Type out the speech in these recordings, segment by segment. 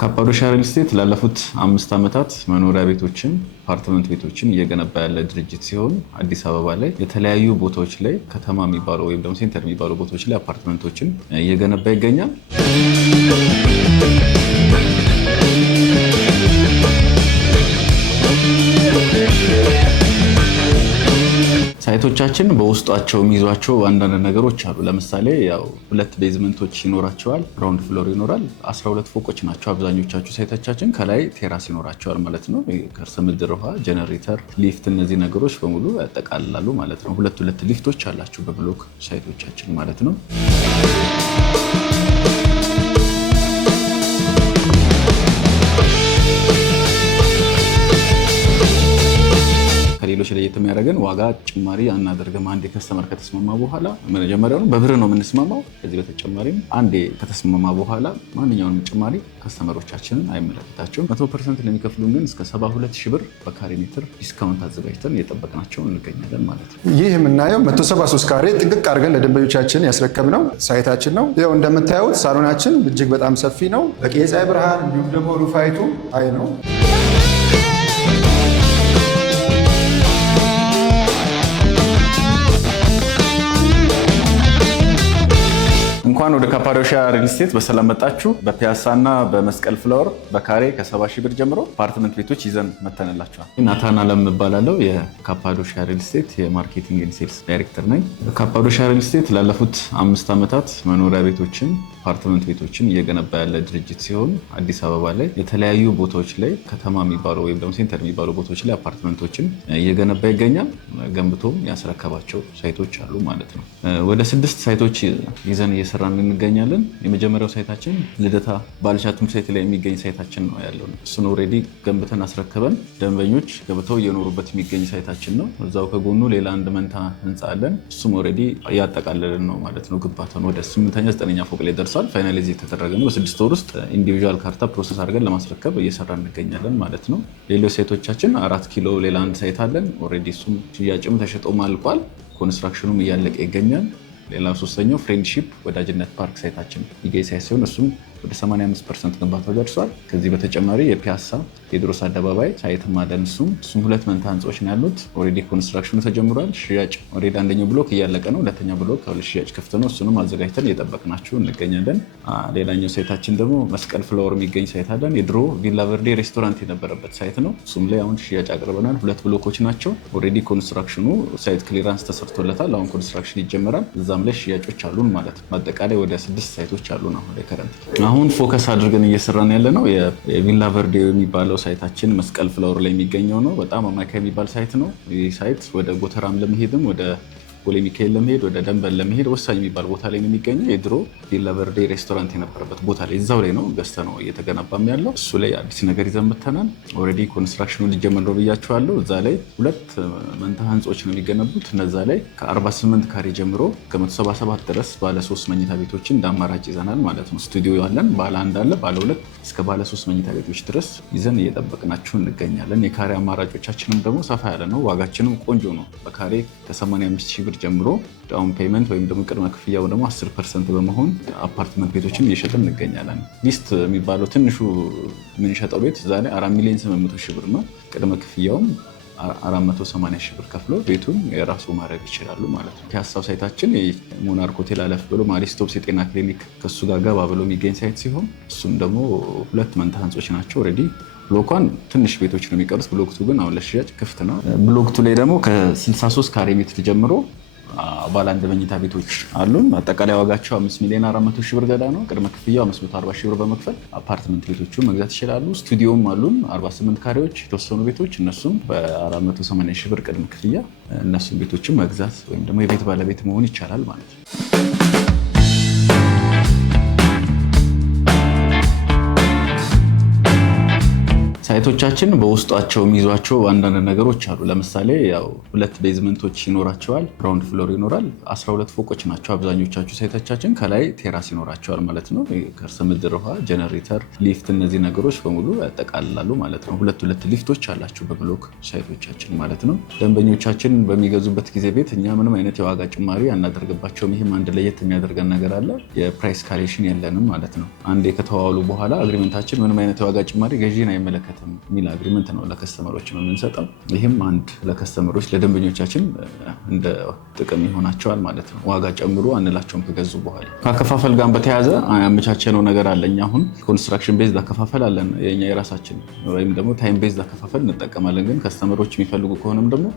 ካፓዶሺያ ሪል ስቴት ላለፉት 5 ዓመታት መኖሪያ ቤቶችን፣ አፓርትመንት ቤቶችን እየገነባ ያለ ድርጅት ሲሆን አዲስ አበባ ላይ የተለያዩ ቦታዎች ላይ ከተማ የሚባሉ ወይም ደግሞ ሴንተር የሚባሉ ቦታዎች ላይ አፓርትመንቶችን እየገነባ ይገኛል። ሳይቶቻችን በውስጣቸው የሚይዟቸው አንዳንድ ነገሮች አሉ። ለምሳሌ ያው 2 ቤዝመንቶች ይኖራቸዋል፣ ግራውንድ ፍሎር ይኖራል። 12 ፎቆች ናቸው አብዛኞቻችሁ ሳይቶቻችን። ከላይ ቴራስ ይኖራቸዋል ማለት ነው። ከርሰ ምድር ውሃ፣ ጀነሬተር፣ ሊፍት እነዚህ ነገሮች በሙሉ ያጠቃልላሉ ማለት ነው። 2 ሊፍቶች አላቸው በብሎክ ሳይቶቻችን ማለት ነው። ከሌሎች ለየት የሚያደርገን ዋጋ ጭማሪ አናደርግም። አንዴ ከስተመር ከተስማማ በኋላ መጀመሪያውኑ በብር ነው የምንስማማው። ከዚህ በተጨማሪም አንዴ ከተስማማ በኋላ ማንኛውንም ጭማሪ ከስተመሮቻችንን አይመለከታቸውም። 100% ለሚከፍሉን ግን እስከ 72,000 ብር በካሬ ሜትር ዲስካውንት አዘጋጅተን እየጠበቅናቸው እንገኛለን ማለት ነው። ይህ የምናየው 173 ካሬ ጥንቅቅ አድርገን ለደንበኞቻችን ያስረከብነው ሳይታችን ነው። ያው እንደምታዩት ሳሎናችን እጅግ በጣም ሰፊ ነው። በቂ የፀሐይ ብርሃን እንዲሁም ደግሞ ሩፋይቱ አይ ነው። እንኳን ወደ ካፓዶሺያ ሪል ስቴት በሰላም መጣችሁ። በፒያሳና በመስቀል ፍላወር በካሬ ከ70,000 ብር ጀምሮ አፓርትመንት ቤቶች ይዘን መተንላችኋል። ናታን አለም እባላለሁ። የካፓዶሺያ ሪል ስቴት የማርኬቲንግ ኤንድ ሴልስ ዳይሬክተር ነኝ። ካፓዶሺያ ሪል ስቴት ላለፉት 5 ዓመታት መኖሪያ ቤቶችን፣ አፓርትመንት ቤቶችን እየገነባ ያለ ድርጅት ሲሆን አዲስ አበባ ላይ የተለያዩ ቦታዎች ላይ ከተማ የሚባሉ ወይም ደግሞ ሴንተር የሚባሉ ቦታዎች ላይ አፓርትመንቶችን እየገነባ ይገኛል። ገንብቶም ያስረከባቸው ሳይቶች አሉ ማለት ነው። ወደ 6 ሳይቶች ይዘን እየሰራን እንገኛለን። የመጀመሪያው ሳይታችን ልደታ ባልቻ ትምህርት ቤት ላይ የሚገኝ ሳይታችን ነው ያለው። እሱን ኦልሬዲ ገንብተን አስረክበን ደንበኞች ገብተው እየኖሩበት የሚገኝ ሳይታችን ነው። እዛው ከጎኑ ሌላ 1 መንታ ህንፃ አለን። እሱም ኦልሬዲ እያጠቃለልን ነው ማለት ነው። ግንባታውን ወደ 8ኛ 9ኛ ፎቅ ላይ ደርሷል። ፋይናላይዝ የተደረገ ነው። በ6 ወር ውስጥ ኢንዲቪዥዋል ካርታ ፕሮሰስ አድርገን ለማስረከብ እየሰራ እንገኛለን ማለት ነው። ሌሎች ሳይቶቻችን 4 ኪሎ ሌላ 1 ሳይት አለን። ኦልሬዲ እሱም ሽያጭም ተሸጦም አልቋል። ኮንስትራክሽኑም እያለቀ ይገኛል። ሌላ 3ኛው ፍሬንድሺፕ ወዳጅነት ፓርክ ሳይታችን ይገኝ ሳይት ሲሆን እሱም ወደ 85% ግንባታው ደርሷል። ከዚህ በተጨማሪ የፒያሳ ቴዎድሮስ አደባባይ ሳይትም አለን። እሱም 2 መንታ ህንፃዎች ነው ያሉት። ኦልሬዲ ኮንስትራክሽኑ ተጀምሯል። ሽያጭ ኦልሬዲ አንደኛው ብሎክ እያለቀ ነው። ሁለተኛው ብሎክ ሽያጭ ክፍት ነው። እሱንም አዘጋጅተን እየጠበቅናችሁ እንገኛለን። ሌላኛው ሳይታችን ደግሞ መስቀል ፍላወር የሚገኝ ሳይት አለን። የድሮ ቪላ ቨርዴ ሬስቶራንት የነበረበት ሳይት ነው። እሱም ላይ አሁን ሽያጭ አቅርበናል። 2 ብሎኮች ናቸው። ኦልሬዲ ኮንስትራክሽኑ ሳይት ክሊራንስ ተሰርቶለታል። አሁን ኮንስትራክሽን ይጀምራል። እዛም ላይ ሽያጮች አሉን ማለት ነው። በአጠቃላይ ወደ 6 ሳይቶች አሉን አሁን ላይ ከረንት። አሁን ፎከስ አድርገን እየሰራን ያለ ነው የቪላ ቨርዴ የሚባለው ሳይታችን መስቀል ፍላወር ላይ የሚገኘው ነው። በጣም አማካይ የሚባል ሳይት ነው። ይህ ሳይት ወደ ጎተራም ለመሄድም ወደ ቦሌ ሚካኤል ለመሄድ ወደ ደንበል ለመሄድ ወሳኝ የሚባል ቦታ ላይ ነው የሚገኘው። የድሮ ቪላ ቨርዴ ሬስቶራንት የነበረበት ቦታ ላይ እዛው ላይ ነው ገዝተ ነው እየተገነባም ያለው። እሱ ላይ አዲስ ነገር ይዘን መጥተናል። ኦልሬዲ ኮንስትራክሽኑ ሊጀመር ነው ብያችኋለሁ። እዛ ላይ 2 መንታ ህንፃዎች ነው የሚገነቡት። እነዛ ላይ ከ48 ካሬ ጀምሮ ከ177 ድረስ ባለ 3 መኝታ ቤቶችን እንደ አማራጭ ይዘናል ማለት ነው። ስቱዲዮ ያለን ባለ 1 አለ፣ ባለ 2 እስከ ባለ 3 መኝታ ቤቶች ድረስ ይዘን እየጠበቅናችሁ እንገኛለን። የካሬ አማራጮቻችንም ደግሞ ሰፋ ያለ ነው። ዋጋችንም ቆንጆ ነው። በካሬ ከ85,000 ብር ጀምሮ ዳውን ፔመንት ወይም ደግሞ ቅድመ ክፍያው ደግሞ 10% በመሆን አፓርትመንት ቤቶችን እየሸጥን እንገኛለን። ሊስት የሚባለው ትንሹ የምንሸጠው ቤት እዛ ላይ 4,800,000 ብር ነው። ቅድመ ክፍያውም 480,000 ብር ከፍሎ ቤቱን የራሱ ማድረግ ይችላሉ ማለት ነው። ፒያሳው ሳይታችን ሞናርክ ሆቴል አለፍ ብሎ ማሪስቶፕስ የጤና ክሊኒክ ከሱ ጋር ገባ ብሎ የሚገኝ ሳይት ሲሆን እሱም ደግሞ 2 መንታ ህንጾች ናቸው። ኦልሬዲ ብሎኳን ትንሽ ቤቶች ነው የሚቀሩት። ብሎክቱ ግን አሁን ለሽያጭ ክፍት ነው። ብሎክቱ ላይ ደግሞ ከ63 ካሬ ሜትር ጀምሮ ባለ 1 መኝታ ቤቶች አሉን። አጠቃላይ ዋጋቸው 5,400,000 ብር ገዳ ነው። ቅድመ ክፍያው 540,000 ብር በመክፈል አፓርትመንት ቤቶቹ መግዛት ይችላሉ። ስቱዲዮም አሉን 48 ካሬዎች የተወሰኑ ቤቶች፣ እነሱም በ480,000 ብር ቅድመ ክፍያ እነሱም ቤቶችን መግዛት ወይም ደግሞ የቤት ባለቤት መሆን ይቻላል ማለት ነው። ሳይቶቻችን በውስጣቸው የሚይዟቸው አንዳንድ ነገሮች አሉ። ለምሳሌ ያው 2 ቤዝመንቶች ይኖራቸዋል፣ ግራውንድ ፍሎር ይኖራል። 12 ፎቆች ናቸው አብዛኞቻችሁ ሳይቶቻችን። ከላይ ቴራስ ይኖራቸዋል ማለት ነው። ከርሰ ምድር ውሃ፣ ጀነሬተር፣ ሊፍት እነዚህ ነገሮች በሙሉ ያጠቃልላሉ ማለት ነው። 2 ሊፍቶች አላቸው በብሎክ ሳይቶቻችን ማለት ነው። ደንበኞቻችን በሚገዙበት ጊዜ ቤት እኛ ምንም አይነት የዋጋ ጭማሪ አናደርግባቸውም። ይህም አንድ ለየት የሚያደርገን ነገር አለ። የፕራይስ ካሌሽን የለንም ማለት ነው። አንዴ ከተዋዋሉ በኋላ አግሪመንታችን ምንም አይነት የዋጋ ጭማሪ ገዢን አይመለከትም የሚል አግሪመንት ነው ለከስተመሮች ነው የምንሰጠው። ይህም አንድ ለከስተመሮች ለደንበኞቻችን እንደ ጥቅም ይሆናቸዋል ማለት ነው። ዋጋ ጨምሮ አንላቸውም ከገዙ በኋላ። ከአከፋፈል ጋር በተያያዘ ያመቻቸነው ነገር አለ። እኛ አሁን ኮንስትራክሽን ቤዝድ አከፋፈል አለን የኛ የራሳችን፣ ወይም ደግሞ ታይም ቤዝድ አከፋፈል እንጠቀማለን። ግን ከስተመሮች የሚፈልጉ ከሆነም ደግሞ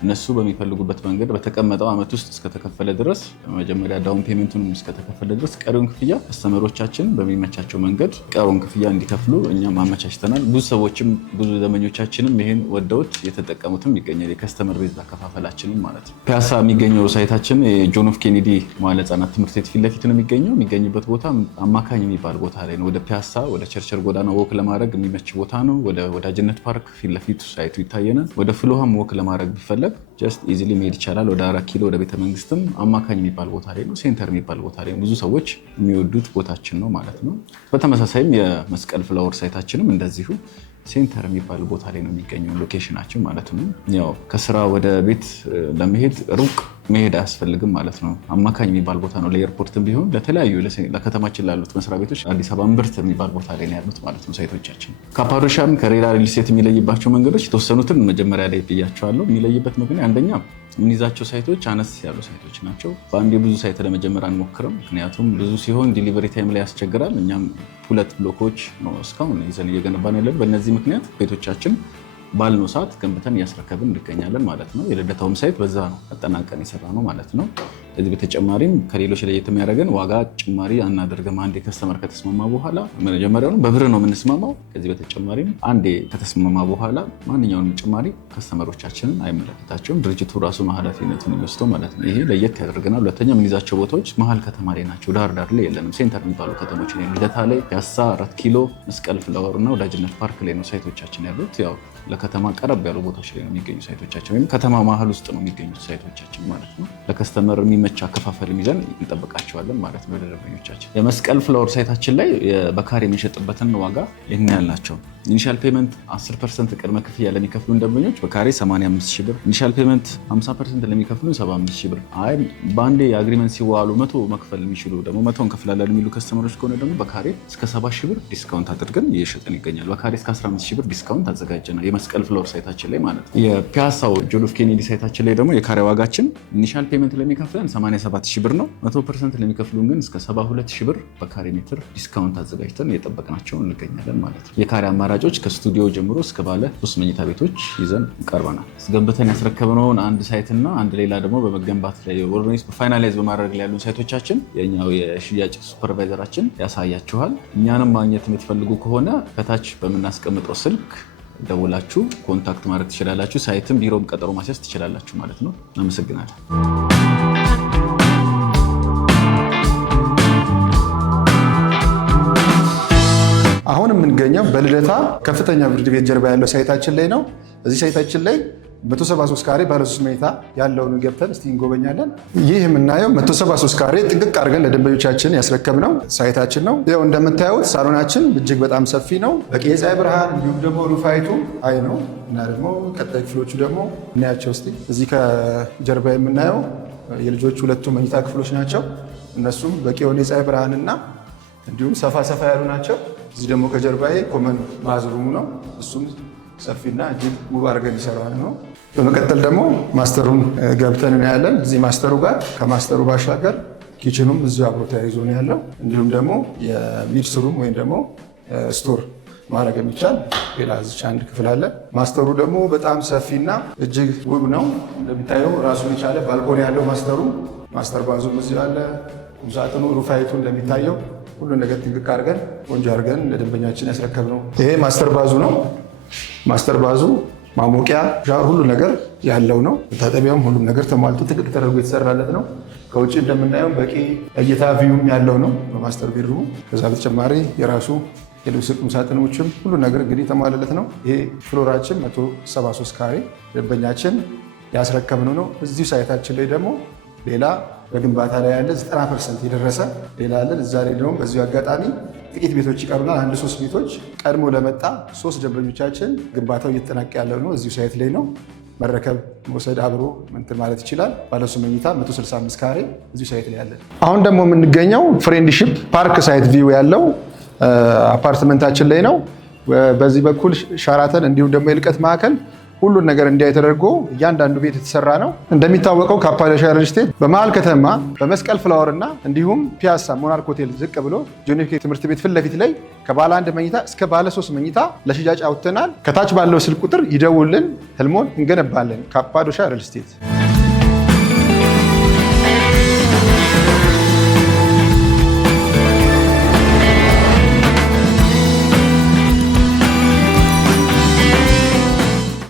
እነሱ በሚፈልጉበት መንገድ በተቀመጠው ዓመት ውስጥ እስከተከፈለ ድረስ መጀመሪያ ዳውን ፔመንቱን እስከተከፈለ ድረስ ቀሪውን ክፍያ ከስተመሮቻችን በሚመቻቸው መንገድ ቀሪውን ክፍያ እንዲከፍሉ እኛም አመቻችተናል። ብዙ ሰዎችም ብዙ ደንበኞቻችንም ይህን ወደውት የተጠቀሙትም ይገኛል። የከስተመር ቤዝድ አከፋፈላችንም ማለት ነው። ፒያሳ የሚገኘው ሳይታችን የጆን ኤፍ ኬኔዲ መዋዕለ ሕፃናት ትምህርት ቤት ፊት ለፊት ነው የሚገኘው። የሚገኝበት ቦታ አማካኝ የሚባል ቦታ ላይ ነው። ወደ ፒያሳ ወደ ቸርቸር ጎዳና ወክ ለማድረግ የሚመች ቦታ ነው። ወደ ወዳጅነት ፓርክ ፊት ለፊቱ ሳይቱ ይታየናል። ወደ ፍልውሃም ወክ ለማድረግ ቢፈለግ ጀስት ኢዚሊ መሄድ ይቻላል። ወደ 4 ኪሎ ወደ ቤተ መንግስትም አማካኝ የሚባል ቦታ ላይ ነው። ሴንተር የሚባል ቦታ ላይ ነው። ብዙ ሰዎች የሚወዱት ቦታችን ነው ማለት ነው። በተመሳሳይም የመስቀል ፍላወር ሳይታችንም እንደዚሁ ሴንተር የሚባል ቦታ ላይ ነው የሚገኘው ሎኬሽናችን ማለት ነው። ያው ከስራ ወደ ቤት ለመሄድ ሩቅ መሄድ አያስፈልግም ማለት ነው። አማካኝ የሚባል ቦታ ነው። ለኤርፖርትም ቢሆን ለተለያዩ ለከተማችን ላሉት መስሪያ ቤቶች አዲስ አበባ እምብርት የሚባል ቦታ ላይ ነው ያሉት ማለት ነው ሳይቶቻችን። ካፓዶሻን ከሌላ ሪል ስቴት የሚለይባቸው መንገዶች የተወሰኑትን መጀመሪያ ላይ ብያቸዋለሁ። የሚለይበት ምክንያት አንደኛ የምንይዛቸው ሳይቶች አነስ ያሉ ሳይቶች ናቸው። በአንድ ብዙ ሳይት ለመጀመር አንሞክርም። ምክንያቱም ብዙ ሲሆን ዲሊቨሪ ታይም ላይ ያስቸግራል። እኛም 2 ብሎኮች ነው እስካሁን ይዘን እየገነባን ያለን። በእነዚህ ምክንያት ቤቶቻችን ባልነው ሰዓት ገንብተን እያስረከብን እንገኛለን ማለት ነው። የልደታውም ሳይት በዛ ነው አጠናቀን የሰራ ነው ማለት ነው። ከዚህ በተጨማሪም ከሌሎች ለየት የሚያደርገን ዋጋ ጭማሪ አናደርግም። አንዴ ከስተመር ከተስማማ በኋላ መጀመሪያውኑ በብር ነው የምንስማማው። ከዚህ በተጨማሪም አንዴ ከተስማማ በኋላ ማንኛውንም ጭማሪ ከስተመሮቻችንን አይመለከታቸውም። ድርጅቱ ራሱ ኃላፊነቱን የሚወስደው ማለት ነው። ይሄ ለየት ያደርገናል። ሁለተኛ የምንይዛቸው ቦታዎች መሀል ከተማ ላይ ናቸው። ዳር ዳር ላይ የለንም። ሴንተር የሚባሉ ከተሞች ላይ ልደታ ላይ፣ ፒያሳ፣ 4 ኪሎ፣ መስቀል ፍላወር እና ወዳጅነት ፓርክ ላይ ነው ሳይቶቻችን ያሉት። ያው ለከተማ ቀረብ ያሉ ቦታዎች ላይ ነው የሚገኙ ሳይቶቻችን፣ ወይም ከተማ መሀል ውስጥ ነው የሚገኙት ሳይቶቻችን ማለት ነው። ለከስተመር የሚመች አከፋፈል ይዘን እንጠብቃቸዋለን ማለት ነው ለደንበኞቻችን። የመስቀል ፍላወር ሳይታችን ላይ በካሬ የሚሸጥበትን ዋጋ ይህን ያልናቸው ኢኒሻል ፔመንት 10% ቅድመ ክፍያ ለሚከፍሉን ደንበኞች በካሬ 85 ሺህ ብር፣ ኢኒሻል ፔመንት 50% ለሚከፍሉን 75 ሺህ ብር። አይ በአንዴ የአግሪመንት ሲዋሉ 100 መክፈል የሚችሉ ደግሞ 100 እንከፍላለን የሚሉ ከስተመሮች ከሆነ ደግሞ በካሬ እስከ 70 ሺህ ብር ዲስካውንት አድርገን እየሸጥን ይገኛል። በካሬ እስከ 15 ሺህ ብር ዲስካውንት አዘጋጀናል የመስቀል ፍላወር ሳይታችን ላይ ማለት ነው። የፒያሳው ጆን ኤፍ ኬኔዲ ሳይታችን ላይ ደግሞ የካሬ ዋጋችን ኢኒሻል ፔመንት ለሚከፍለን 87 ሺህ ብር ነው። 100% ለሚከፍሉን ግን እስከ 72 ሺህ ብር በካሬ ሜትር ዲስካውንት አዘጋጅተን እየጠበቅናቸው እንገኛለን ማለት ነው። የካሬ አማራጮች ከስቱዲዮ ጀምሮ እስከ ባለ 3 መኝታ ቤቶች ይዘን ቀርበናል። ገንብተን ያስረከብነውን አንድ ሳይትና አንድ ሌላ ደግሞ በመገንባት ላይ ፋይናላይዝ በማድረግ ላይ ያሉ ሳይቶቻችን የኛው የሽያጭ ሱፐርቫይዘራችን ያሳያችኋል። እኛንም ማግኘት የምትፈልጉ ከሆነ ከታች በምናስቀምጠው ስልክ ደውላችሁ ኮንታክት ማድረግ ትችላላችሁ። ሳይትም ቢሮም ቀጠሮ ማስያዝ ትችላላችሁ ማለት ነው። አመሰግናለሁ። አሁን የምንገኘው በልደታ ከፍተኛ ፍርድ ቤት ጀርባ ያለው ሳይታችን ላይ ነው። እዚህ ሳይታችን ላይ 173 ካሬ ባለ 3 መኝታ ያለውን ገብተን እስቲ እንጎበኛለን። ይህ የምናየው 173 ካሬ ጥንቅቅ አድርገን ለደንበኞቻችን ያስረከብነው ሳይታችን ነው። ይኸው እንደምታዩት ሳሎናችን እጅግ በጣም ሰፊ ነው። በቂ የፀሐይ ብርሃን እንዲሁም ደግሞ ሩፋይቱ አይ ነው እና ደግሞ ቀጣይ ክፍሎቹ ደግሞ እናያቸው እስቲ። እዚህ ከጀርባ የምናየው የልጆቹ 2 መኝታ ክፍሎች ናቸው። እነሱም በቂ የሆነ የፀሐይ ብርሃንና እንዲሁም ሰፋ ሰፋ ያሉ ናቸው። እዚህ ደግሞ ከጀርባዬ ኮመን ባዝሩሙ ነው። እሱም ሰፊና እጅግ ውብ አድርገን ይሰራል ነው። በመቀጠል ደግሞ ማስተሩን ገብተን እናያለን። እዚህ ማስተሩ ጋር ከማስተሩ ባሻገር ኪችኑም እዚሁ አብሮ ተያይዞ ነው ያለው። እንዲሁም ደግሞ የሚድስሩም ወይም ደግሞ ስቶር ማድረግ የሚቻል ሌላ እዚች አንድ ክፍል አለ። ማስተሩ ደግሞ በጣም ሰፊና እጅግ ውብ ነው። እንደሚታየው ራሱን የቻለ ባልኮኒ ያለው ማስተሩ ማስተር ባዙም እዚሁ አለ። ቁምሳጥኑ ሩፋይቱ እንደሚታየው ሁሉ ነገር ጥንቅቅ አድርገን ቆንጆ አድርገን ለደንበኛችን ያስረከብነው ይሄ ማስተር ባዙ ነው። ማስተር ባዙ ማሞቂያ፣ ሻወር ሁሉ ነገር ያለው ነው። መታጠቢያውም ሁሉም ነገር ተሟልቶ ጥንቅቅ ተደርጎ የተሰራለት ነው። ከውጭ እንደምናየው በቂ እይታ ቪውም ያለው ነው በማስተር ቤድሩሙ። ከዛ በተጨማሪ የራሱ የልብስ ቁም ሳጥኖችም ሁሉ ነገር እንግዲህ የተሟላለት ነው። ይሄ ፍሎራችን 173 ካሬ ደንበኛችን ያስረከብነው ነው። እዚሁ ሳይታችን ላይ ደግሞ ሌላ በግንባታ ላይ ያለ 90% የደረሰ ሌላ አለን። እዛ ላይ ደግሞ በዚሁ አጋጣሚ ጥቂት ቤቶች ይቀሩናል። 3 ቤቶች ቀድሞ ለመጣ 3 ደንበኞቻችን ግንባታው እየተጠናቀቀ ያለው ነው። እዚሁ ሳይት ላይ ነው። መረከብ መውሰድ አብሮ እንትን ማለት ይችላል። ባለሱ መኝታ 165 ካሬ እዚሁ ሳይት ላይ ያለን። አሁን ደግሞ የምንገኘው ፍሬንድሺፕ ፓርክ ሳይት ቪው ያለው አፓርትመንታችን ላይ ነው። በዚህ በኩል ሻራተን እንዲሁም ደግሞ የልቀት ማዕከል ሁሉን ነገር እንዲያይ ተደርጎ እያንዳንዱ ቤት የተሰራ ነው። እንደሚታወቀው ካፓዶሺያ ሪል ስቴት በመሀል ከተማ በመስቀል ፍላወር እና እንዲሁም ፒያሳ ሞናርክ ሆቴል ዝቅ ብሎ ጆን ኤፍ ኬ ትምህርት ቤት ፊት ለፊት ላይ ከባለ 1 መኝታ እስከ ባለ 3 መኝታ ለሽያጭ አውጥተናል። ከታች ባለው ስልክ ቁጥር ይደውልን። ህልሞን እንገነባለን። ካፓዶሺያ ሪል ስቴት